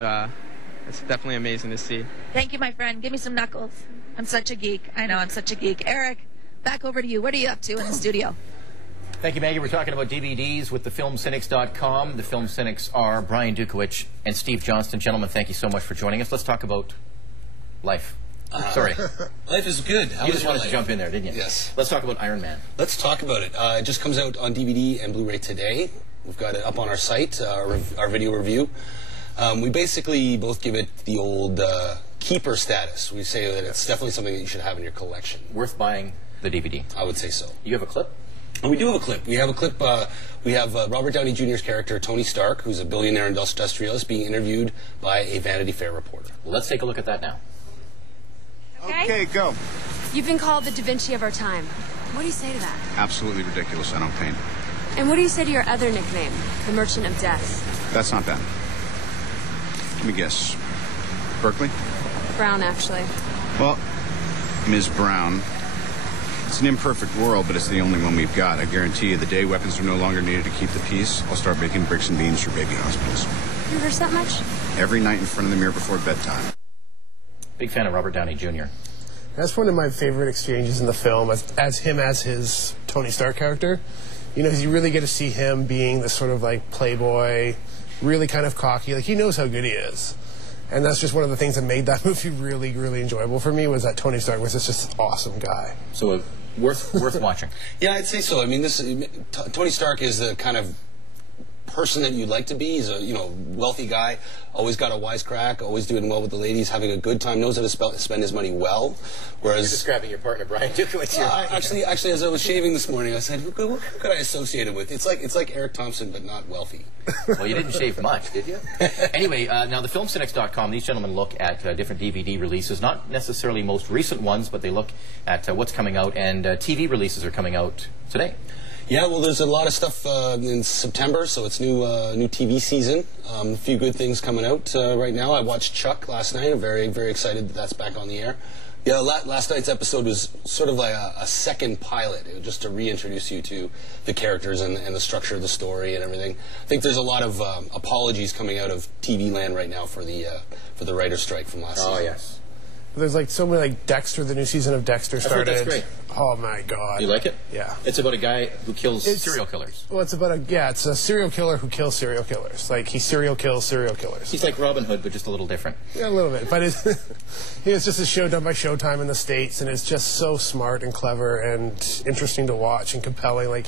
It's definitely amazing to see. Thank you, my friend. Give me some knuckles. I'm such a geek. I know, I'm such a geek. Eric, back over to you. What are you up to in the studio? Thank you, Maggie. We're talking about DVDs with the FilmCynics.com. The Film Cynics are Brian Dukowich and Steve Johnston. Gentlemen, thank you so much for joining us. Let's talk about life. Sorry. Life is good. You just wanted to jump in there, didn't you? Yes. Let's talk about Iron Man. Let's talk about it. It just comes out on DVD and Blu-ray today. We've got it up on our site, our video review. We basically both give it the old keeper status. We say that it's definitely something that you should have in your collection. Worth buying the DVD. I would say so. You have a clip? We do have a clip. We have a clip. We have Robert Downey Jr.'s character, Tony Stark, who's a billionaire industrialist, being interviewed by a Vanity Fair reporter. Well, let's take a look at that now. Okay, go. You've been called the Da Vinci of our time. What do you say to that? Absolutely ridiculous. I don't paint. And what do you say to your other nickname, the Merchant of Death? That's not bad. Let me guess. Berkeley? Brown, actually. Well, Ms. Brown, it's an imperfect world, but it's the only one we've got. I guarantee you the day weapons are no longer needed to keep the peace, I'll start making bricks and beans for baby hospitals. You rehearse that much? Every night in front of the mirror before bedtime. Big fan of Robert Downey Jr. That's one of my favorite exchanges in the film, as his Tony Stark character. You know, 'cause you really get to see him being this sort of like playboy, really kind of cocky. Like, he knows how good he is. And that's just one of the things that made that movie really, really enjoyable for me, was that Tony Stark was just this awesome guy. So worth watching. Yeah, I'd say so. I mean, Tony Stark is the kind of person that you'd like to be. He's a wealthy guy, always got a wisecrack, always doing well with the ladies, having a good time, knows how to spend his money well. Whereas You're describing your partner, Brian Dukowich. Actually, as I was shaving this morning, I said, "What could I associate it with?" It's like Erick Thompson, but not wealthy. Well, you didn't shave much, did you? Anyway, now the FilmCynics.com, these gentlemen look at different DVD releases, not necessarily most recent ones, but they look at what's coming out, and TV releases are coming out today. Yeah, well, there's a lot of stuff in September, so it's new TV season. A few good things coming out right now. I watched Chuck last night. I'm very, very excited that that's back on the air. Yeah, last night's episode was sort of like a second pilot, just to reintroduce you to the characters and the structure of the story and everything. I think there's a lot of apologies coming out of TV land right now for the writer's strike from last night. Oh, yes. There's like so many, like Dexter, the new season of Dexter started. That's great. Oh my God. You like it? Yeah. It's about a guy who kills serial killers. Well, it's a serial killer who kills serial killers. Like, he serial kills serial killers. He's like Robin Hood, but just a little different. Yeah, a little bit. But it's just a show done by Showtime in the States, and it's just so smart and clever and interesting to watch and compelling. Like,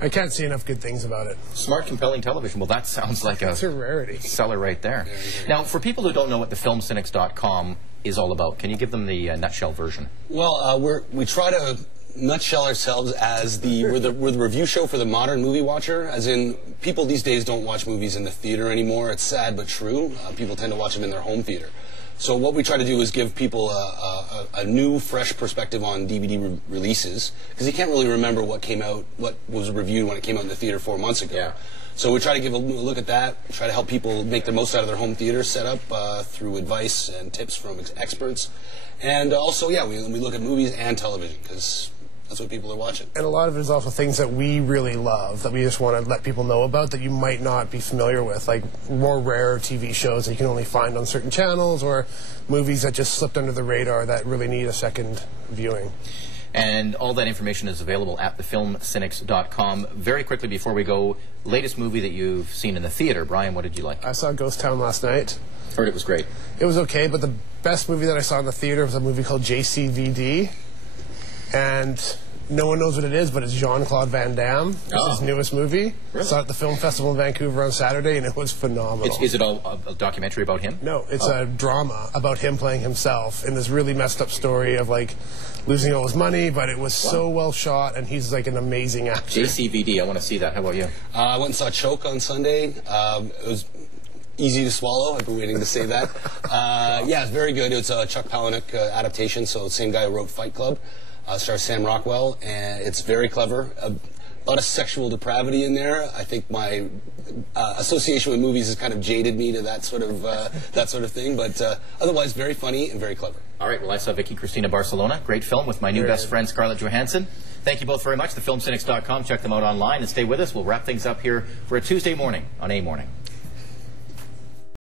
I can't say enough good things about it. Smart, compelling television. Well, that sounds like it's a rarity. Seller right there. Now, for people who don't know what the FilmCynics.com is all about, can you give them the nutshell version? Well, we try to nutshell ourselves as we're the review show for the modern movie watcher. As in, people these days don't watch movies in the theater anymore. It's sad but true. People tend to watch them in their home theater. So what we try to do is give people a new, fresh perspective on DVD releases, because you can't really remember what was reviewed when it came out in the theater 4 months ago. Yeah. So we try to give a look at that, try to help people make the most out of their home theater setup through advice and tips from experts. And also, yeah, we look at movies and television, because that's what people are watching. And a lot of it is also things that we really love, that we just want to let people know about, that you might not be familiar with, like more rare TV shows that you can only find on certain channels, or movies that just slipped under the radar that really need a second viewing. And all that information is available at thefilmcynics.com. Very quickly before we go, latest movie that you've seen in the theater. Brian, what did you like? I saw Ghost Town last night. Heard it was great. It was okay, but the best movie that I saw in the theater was a movie called JCVD. And no one knows what it is, but it's Jean-Claude Van Damme. It's his newest movie. Really? Saw it at the Film Festival in Vancouver on Saturday, and it was phenomenal. Is it a documentary about him? No, it's a drama about him playing himself in this really messed up story of, like, losing all his money, but it was so well shot, and he's, like, an amazing actor. JCVD, I want to see that. How about you? I went and saw Choke on Sunday. It was easy to swallow. I've been waiting to say that. Yeah, it's very good. It's a Chuck Palahniuk adaptation, so the same guy who wrote Fight Club. Stars Sam Rockwell, and it's very clever. A lot of sexual depravity in there. I think my association with movies has kind of jaded me to that sort of thing, but otherwise very funny and very clever. All right, well, I saw Vicky Cristina Barcelona. Great film with my new best friend, Scarlett Johansson. Thank you both very much. TheFilmCynics.com. Check them out online and stay with us. We'll wrap things up here for a Tuesday morning on A Morning.